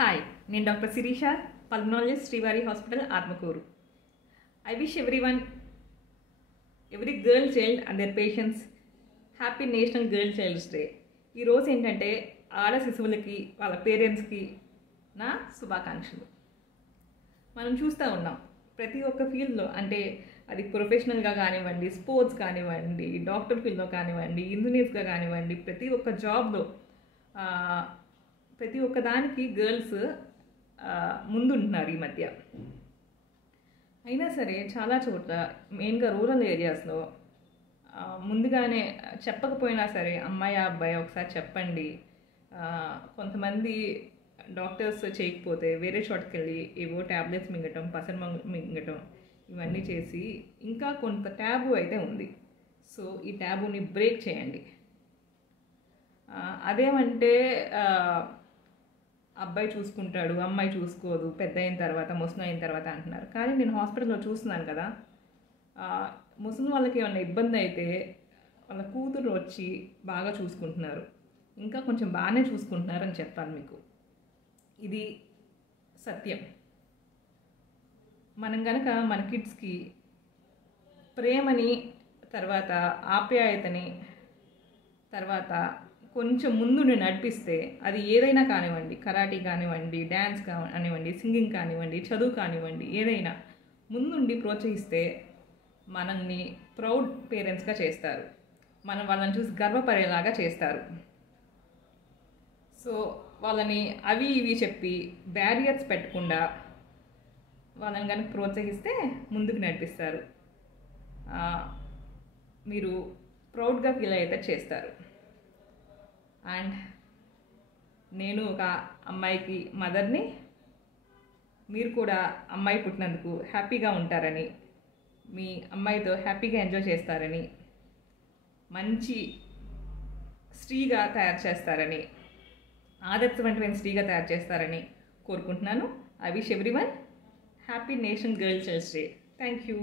Hi, నేను doctor Sirisha, pulmonologist శ్రీవారి hospital Atmakur. I wish everyone, every girl child and their patients happy national girl child's day. ఈరోజు ఏంటంటే ఆడ శిశువులకి వాళ్ళ పేరెంట్స్కి నా శుభాకాంక్షలు. మనం చూస్తూ ఉన్నాం ప్రతి ఒక్క ఫీల్డ్లో, అంటే అది ప్రొఫెషనల్గా కానివ్వండి, స్పోర్ట్స్ కానివ్వండి, డాక్టర్ ఫీల్డ్లో కానివ్వండి, ఇంజనీర్స్గా కానివ్వండి, ప్రతి ఒక్క జాబ్లో ప్రతి ఒక్క దానికి గర్ల్స్ ముందుంటున్నారు ఈ మధ్య. అయినా సరే చాలా చోట్ల, మెయిన్గా రూరల్ ఏరియాస్లో ముందుగానే చెప్పకపోయినా సరే అమ్మాయి అబ్బాయి ఒకసారి చెప్పండి. కొంతమంది డాక్టర్స్ చేయకపోతే వేరే చోటుకి వెళ్ళి ఏవో ట్యాబ్లెట్స్ మింగటం, పసరు మింగటం, ఇవన్నీ చేసి ఇంకా కొంత ట్యాబు అయితే ఉంది. సో ఈ ట్యాబుని బ్రేక్ చేయండి. అదేమంటే అబ్బాయి చూసుకుంటాడు, అమ్మాయి చూసుకోదు, పెద్ద అయిన తర్వాత, ముసలి అయిన తర్వాత అంటున్నారు. కానీ నేను హాస్పిటల్లో చూస్తున్నాను కదా, ముసలి వాళ్ళకి ఏమైనా ఇబ్బంది అయితే వాళ్ళ కూతురు వచ్చి బాగా చూసుకుంటున్నారు, ఇంకా కొంచెం బాగానే చూసుకుంటున్నారు అని చెప్పాలి మీకు. ఇది సత్యం. మనం కనుక మన కిడ్స్కి ప్రేమని, తర్వాత ఆప్యాయతని, తర్వాత కొంచెం ముందు నడిపిస్తే, అది ఏదైనా కానివ్వండి, కరాటీ కానివ్వండి, డ్యాన్స్ కానివ్వండి, సింగింగ్ కానివ్వండి, చదువు కానివ్వండి, ఏదైనా ముందుండి ప్రోత్సహిస్తే మనల్ని ప్రౌడ్ పేరెంట్స్గా చేస్తారు. మనం వాళ్ళని చూసి గర్వపడేలాగా చేస్తారు. సో వాళ్ళని అవి ఇవి చెప్పి బ్యారియర్స్ పెట్టకుండా వాళ్ళని కనుక ప్రోత్సహిస్తే ముందుకు నడిపిస్తారు. మీరు ప్రౌడ్గా ఫీల్ అయితే చేస్తారు. అండ్ నేను ఒక అమ్మాయికి మదర్ని, మీరు కూడా అమ్మాయి పుట్టినందుకు హ్యాపీగా ఉంటారని, మీ అమ్మాయితో హ్యాపీగా ఎంజాయ్ చేస్తారని, మంచి స్త్రీగా తయారు చేస్తారని, ఆదర్శవంతమైన స్త్రీగా తయారు చేస్తారని కోరుకుంటున్నాను. I wish everyone happy national girl child's day. Thank you.